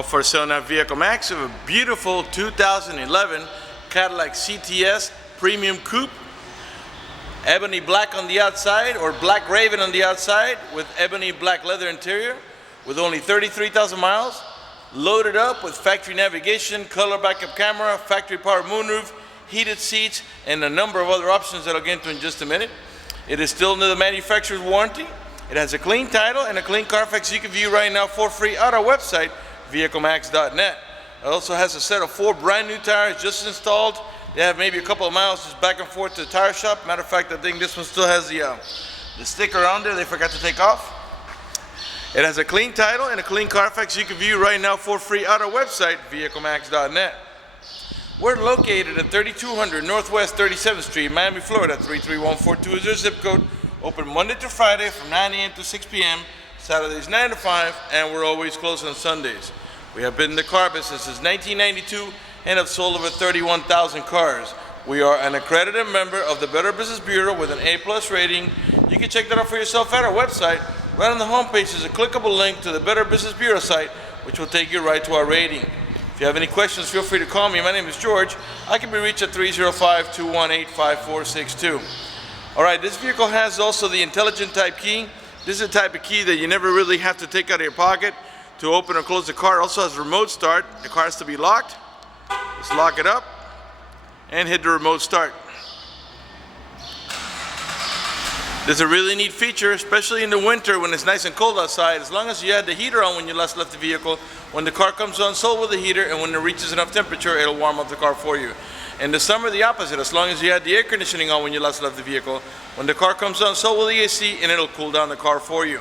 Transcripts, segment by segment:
For sale now, Vehiclemax, we have a beautiful 2011 Cadillac CTS Premium Coupe. Ebony black on the outside, or black raven on the outside, with ebony black leather interior, with only 33,000 miles. Loaded up with factory navigation, color backup camera, factory power moonroof, heated seats, and a number of other options that I'll get into in just a minute. It is still under the manufacturer's warranty. It has a clean title and a clean Carfax you can view right now for free at our website, vehiclemax.net. It also has a set of 4 brand new tires just installed. They have maybe a couple of miles just back and forth to the tire shop. Matter of fact, I think this one still has the sticker on there they forgot to take off. It has a clean title and a clean Carfax you can view right now for free at our website, vehiclemax.net. We're located at 3200 Northwest 37th Street, Miami, Florida, 33142 is our zip code. Open Monday to Friday from 9 a.m. to 6 p.m., Saturdays 9 to 5, and we're always closed on Sundays. We have been in the car business since 1992 and have sold over 31,000 cars. We are an accredited member of the Better Business Bureau with an A+ rating. You can check that out for yourself at our website. Right on the homepage is a clickable link to the Better Business Bureau site, which will take you right to our rating. If you have any questions, feel free to call me. My name is George. I can be reached at 305-218-5462. All right, this vehicle has also the intelligent type key. This is a type of key that you never really have to take out of your pocket to open or close the car. It also has remote start. The car has to be locked. Just lock it up and hit the remote start. This is a really neat feature, especially in the winter when it's nice and cold outside. As long as you had the heater on when you last left the vehicle, when the car comes on, sold with the heater, and when it reaches enough temperature, it'll warm up the car for you. In the summer, the opposite. As long as you had the air conditioning on when you last left the vehicle, when the car comes on, sold with the AC, and it'll cool down the car for you.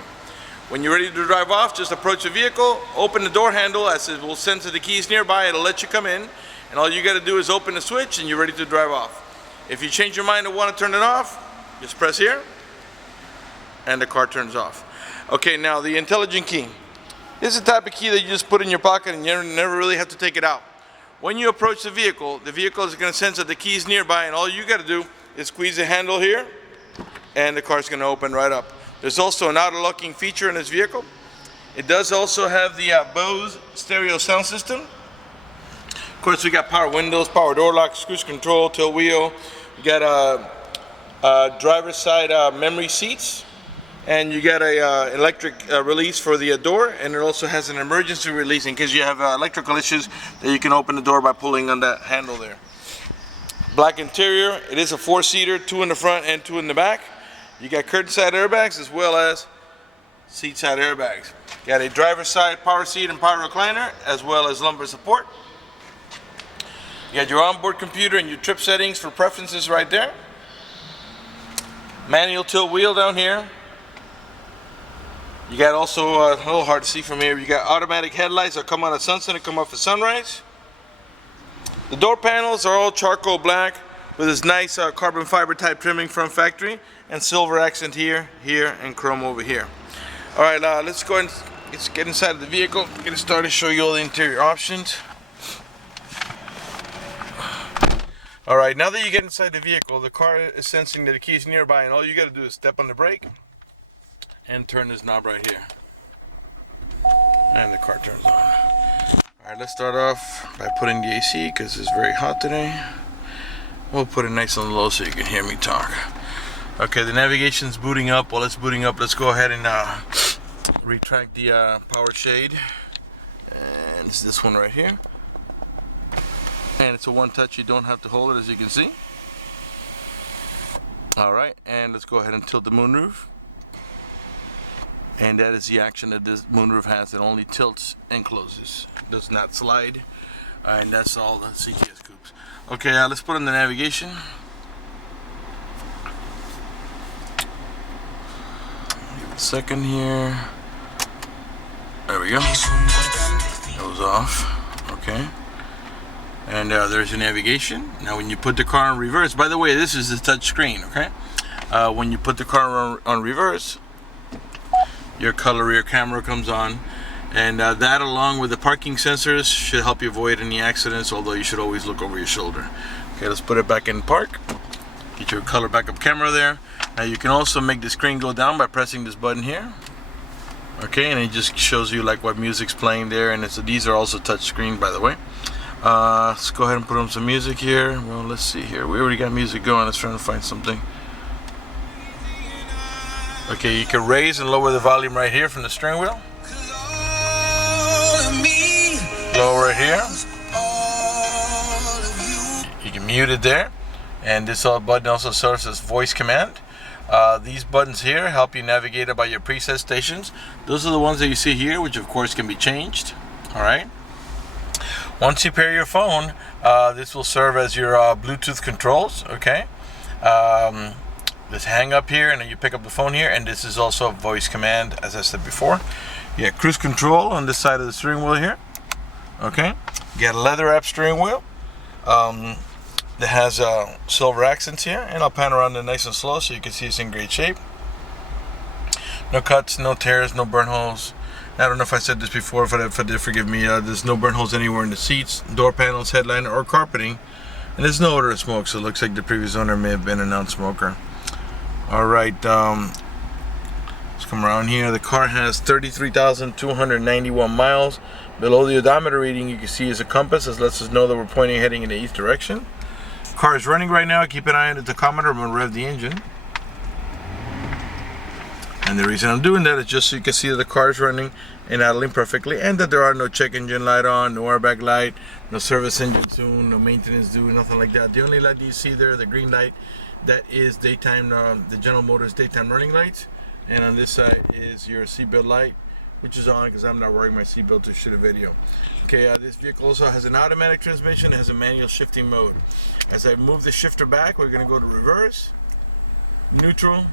When you're ready to drive off, just approach the vehicle, open the door handle, as it will sense the keys nearby, it'll let you come in, and all you got to do is open the switch, and you're ready to drive off. If you change your mind and want to turn it off, just press here, and the car turns off. Okay, now the intelligent key. This is the type of key that you just put in your pocket and you never really have to take it out. When you approach the vehicle is going to sense that the key is nearby, and all you got to do is squeeze the handle here, and the car's going to open right up. There's also an auto locking feature in this vehicle. It does also have the Bose stereo sound system. Of course, we got power windows, power door locks, cruise control, tilt wheel. We got driver's side memory seats. And you got a electric release for the door, and it also has an emergency release in case you have electrical issues that you can open the door by pulling on that handle there. Black interior. It is a 4-seater, 2 in the front and 2 in the back. You got curtain side airbags as well as seat side airbags. Got a driver's side power seat and power recliner as well as lumbar support. You got your onboard computer and your trip settings for preferences right there. Manual tilt wheel down here. You got also, a little hard to see from here, you got automatic headlights that come on at sunset and come off at sunrise. The door panels are all charcoal black with this nice carbon fiber type trimming from factory, and silver accent here, here, and chrome over here. All right, let's go and let's get inside of the vehicle, get it started, show you all the interior options. All right, now that you get inside the vehicle, the car is sensing that the key is nearby, and all you got to do is step on the brake and turn this knob right here, and the car turns on. Alright, let's start off by putting the AC because it's very hot today. We'll put it nice and low so you can hear me talk. Okay, the navigation's booting up. While it's booting up, let's go ahead and retract the power shade, and it's this one right here, and it's a one touch, you don't have to hold it, as you can see. Alright, and let's go ahead and tilt the moonroof. And that is the action that this moonroof has. It only tilts and closes, does not slide. And that's all the CTS coupes. Okay, let's put on the navigation. Give it a second here. There we go. Goes off. Okay. And there's your navigation. Now when you put the car in reverse, by the way, this is the touch screen, okay? When you put the car on reverse, your color rear camera comes on, and that along with the parking sensors should help you avoid any accidents, although you should always look over your shoulder. Okay, let's put it back in park. Get your color backup camera there. Now you can also make the screen go down by pressing this button here. Okay, and it just shows you like what music's playing there, and these are also touch screen, by the way. Let's go ahead and put on some music here. Well, let's see here. We already got music going. Let's try to find something. Okay, you can raise and lower the volume right here from the steering wheel. Lower right here. You can mute it there. And this button also serves as voice command. These buttons here help you navigate about your preset stations. Those are the ones that you see here, which of course can be changed. Alright. Once you pair your phone, this will serve as your Bluetooth controls. Okay. This hang up here, and then you pick up the phone here, and this is also a voice command, as I said before. You got cruise control on this side of the steering wheel here. Okay. You got a leather wrap steering wheel. That has silver accents here, and I'll pan around it nice and slow so you can see it's in great shape. No cuts, no tears, no burn holes. I don't know if I said this before. If I did, forgive me. There's no burn holes anywhere in the seats, door panels, headliner, or carpeting, and there's no odor of smoke, so it looks like the previous owner may have been a non-smoker. Alright, let's come around here. The car has 33,291 miles. Below the odometer reading, you can see is a compass that lets us know that we're pointing heading in the east direction. The car is running right now. Keep an eye on the tachometer. I'm going to rev the engine. And the reason I'm doing that is just so you can see that the car is running and idling perfectly, and that there are no check engine light on, no airbag light, no service engine soon, no maintenance due, nothing like that. The only light you see there, the green light, that is daytime, the General Motors daytime running lights. And on this side is your seatbelt light, which is on because I'm not wearing my seatbelt to shoot a video. Okay, this vehicle also has an automatic transmission. It has a manual shifting mode. As I move the shifter back, we're going to go to reverse, neutral,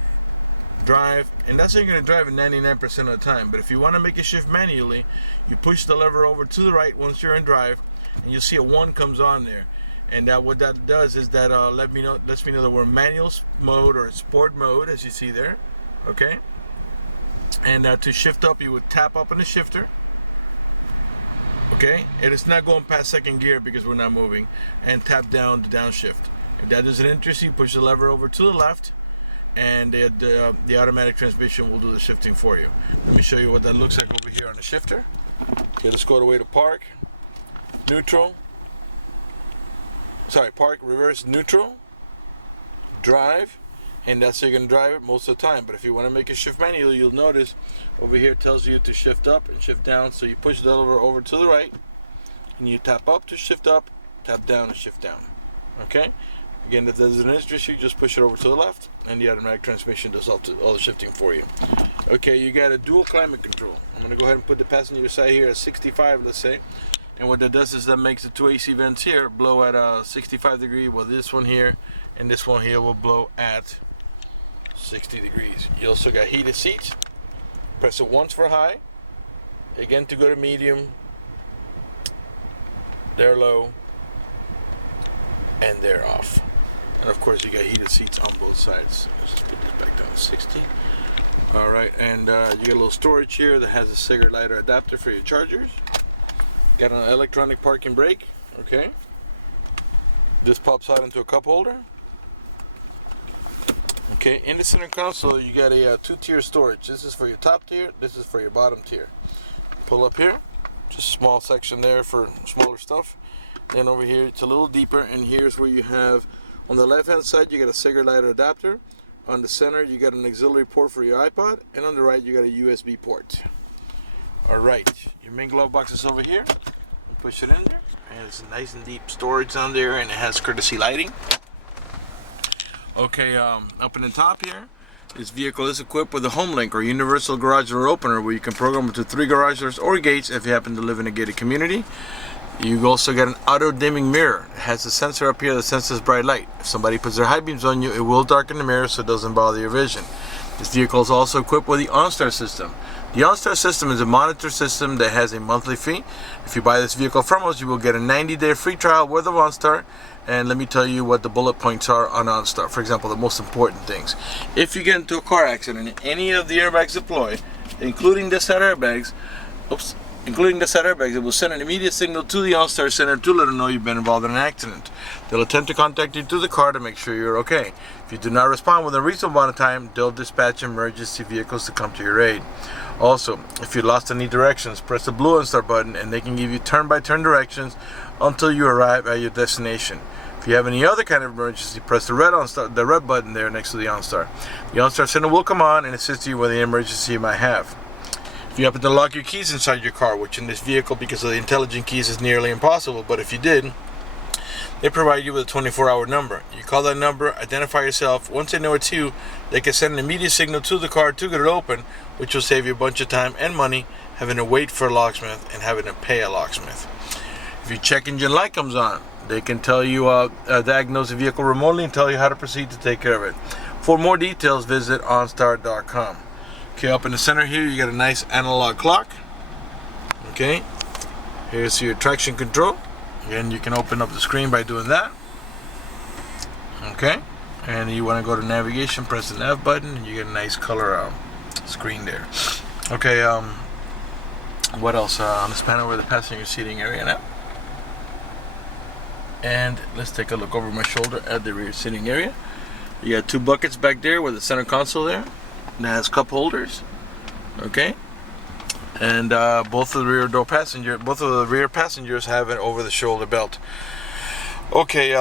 drive, and that's how you're going to drive it 99% of the time. But if you want to make it shift manually, you push the lever over to the right once you're in drive, and you'll see a 1 comes on there. And what that does is that lets me know that we're manual mode or sport mode, as you see there. Okay. And to shift up, you would tap up on the shifter. Okay, and it's not going past second gear because we're not moving, and tap down the downshift. If that doesn't interest you, push the lever over to the left, and the automatic transmission will do the shifting for you. Let me show you what that looks like over here on the shifter. Okay, let's go all the way to park, neutral. Sorry, park, reverse, neutral, drive, and that's how you're going to drive it most of the time. But if you want to make it shift manually, you'll notice over here it tells you to shift up and shift down. So you push the lever over to the right, and you tap up to shift up, tap down to shift down. Okay? Again, if there's an interest, you just push it over to the left, and the automatic transmission does all the shifting for you. Okay, you got a dual climate control. I'm going to go ahead and put the passenger side here at 65, let's say. And what that does is that makes the 2 AC vents here blow at 65 degrees, while this one here and this one here will blow at 60 degrees. You also got heated seats. Press it once for high, again to go to medium, they're low, and they're off. And of course you got heated seats on both sides. Let's just put this back down to 60. Alright, and you got a little storage here that has a cigarette lighter adapter for your chargers. Got an electronic parking brake. Okay, this pops out into a cup holder. Okay, in the center console you got a 2-tier storage. This is for your top tier, this is for your bottom tier. Pull up here, just a small section there for smaller stuff. Then over here it's a little deeper, and here's where you have, on the left hand side you got a cigarette lighter adapter. On the center you got an auxiliary port for your iPod, and on the right you got a USB port. Alright, your main glove box is over here. Push it in there, and it's nice and deep storage on there, and it has courtesy lighting. Okay, up in the top here, this vehicle is equipped with a home link or universal garage door opener, where you can program it to 3 garage doors or gates if you happen to live in a gated community. You also get an auto dimming mirror. It has a sensor up here that senses bright light. If somebody puts their high beams on you, it will darken the mirror so it doesn't bother your vision. This vehicle is also equipped with the OnStar system. The OnStar system is a monitor system that has a monthly fee. If you buy this vehicle from us, you will get a 90-day free trial worth of OnStar. And let me tell you what the bullet points are on OnStar. For example, the most important things. If you get into a car accident and any of the airbags deploy, including the side airbags, it will send an immediate signal to the OnStar center to let them know you've been involved in an accident. They'll attempt to contact you through the car to make sure you're okay. If you do not respond within a reasonable amount of time, they'll dispatch emergency vehicles to come to your aid. Also, if you lost any directions, press the blue OnStar button and they can give you turn-by-turn directions until you arrive at your destination. If you have any other kind of emergency, press the red button there next to the OnStar. The OnStar center will come on and assist you with the emergency you might have. If you happen to lock your keys inside your car, which in this vehicle because of the intelligent keys is nearly impossible, but if you did, they provide you with a 24-hour number. You call that number, identify yourself. Once they know it's you, they can send an immediate signal to the car to get it open, which will save you a bunch of time and money having to wait for a locksmith and having to pay a locksmith. If your check engine light comes on, they can tell you, diagnose the vehicle remotely and tell you how to proceed to take care of it. For more details, visit OnStar.com. Okay, up in the center here, you got a nice analog clock. Okay, here's your traction control. Again, you can open up the screen by doing that. Okay, and you want to go to navigation, press the nav button, and you get a nice color screen there. Okay, what else? On this panel, we're the passenger seating area now. And let's take a look over my shoulder at the rear seating area. You got two buckets back there with the center console there. That has cup holders. Okay. And both of the rear passengers have an over-the-shoulder belt. Okay,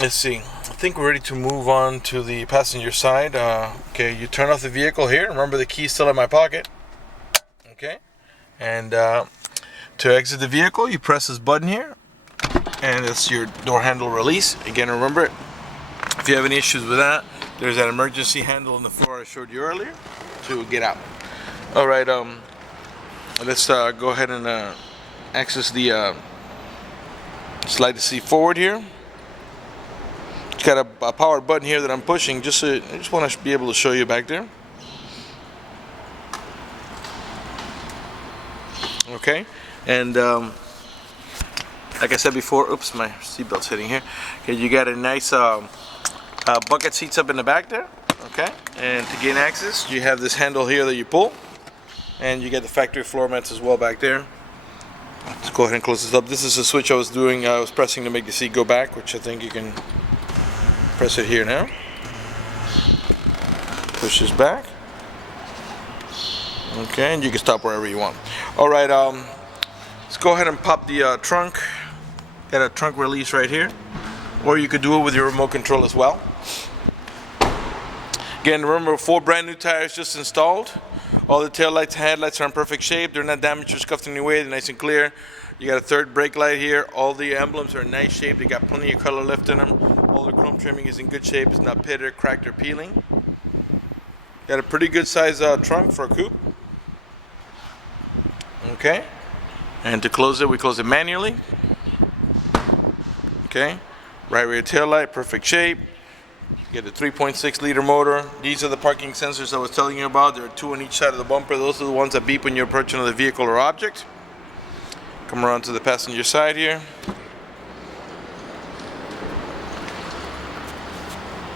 let's see. I think we're ready to move on to the passenger side. Okay, you turn off the vehicle here. Remember, the key's still in my pocket. Okay, and to exit the vehicle, you press this button here, and it's your door handle release. Again, remember, if you have any issues with that, there's that emergency handle on the floor I showed you earlier to get out. All right, let's go ahead and access the slide the seat forward here. It's got a power button here that I'm pushing. I just want to be able to show you back there. Okay, and like I said before, oops, my seatbelt's hitting here. Okay, you got a nice bucket seats up in the back there. Okay, and to gain access, you have this handle here that you pull, and you get the factory floor mats as well back there. Let's go ahead and close this up. This is the switch I was pressing to make the seat go back, which I think you can press it here now. Push this back. Okay, and you can stop wherever you want. All right, let's go ahead and pop the trunk. Got a trunk release right here, or you could do it with your remote control as well. Again, remember, 4 brand new tires just installed. All the tail lights and headlights are in perfect shape. They're not damaged or scuffed in any way. They're nice and clear. You got a third brake light here. All the emblems are in nice shape. They got plenty of color left in them. All the chrome trimming is in good shape. It's not pitted, cracked, or peeling. Got a pretty good size trunk for a coupe. Okay. And to close it, we close it manually. Okay. Right rear tail light, perfect shape. You get a 3.6 liter motor. These are the parking sensors I was telling you about. There are 2 on each side of the bumper. Those are the ones that beep when you're approaching the vehicle or object. Come around to the passenger side here.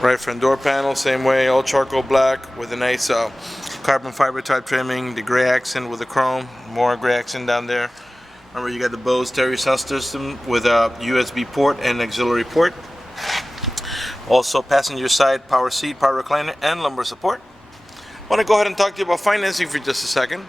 Right front door panel, same way, all charcoal black with a nice carbon fiber type trimming. The gray accent with the chrome, more gray accent down there. Remember, you got the Bose stereo sound system with a USB port and auxiliary port. Also, passenger side power seat, power recliner, and lumbar support. I want to go ahead and talk to you about financing for just a second.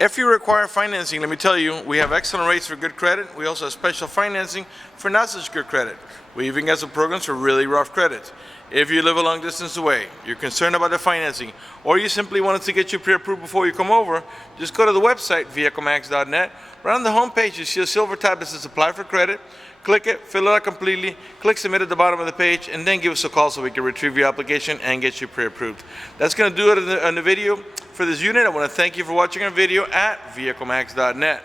If you require financing, let me tell you, we have excellent rates for good credit. We also have special financing for not such good credit. We even got some programs for really rough credit. If you live a long distance away, you're concerned about the financing, or you simply wanted to get you pre-approved before you come over, just go to the website, Vehiclemax.net. Right on the home page, you see a silver tab that says Apply for Credit. Click it, fill it out completely, click Submit at the bottom of the page, and then give us a call so we can retrieve your application and get you pre-approved. That's going to do it on the video for this unit. I want to thank you for watching our video at Vehiclemax.net.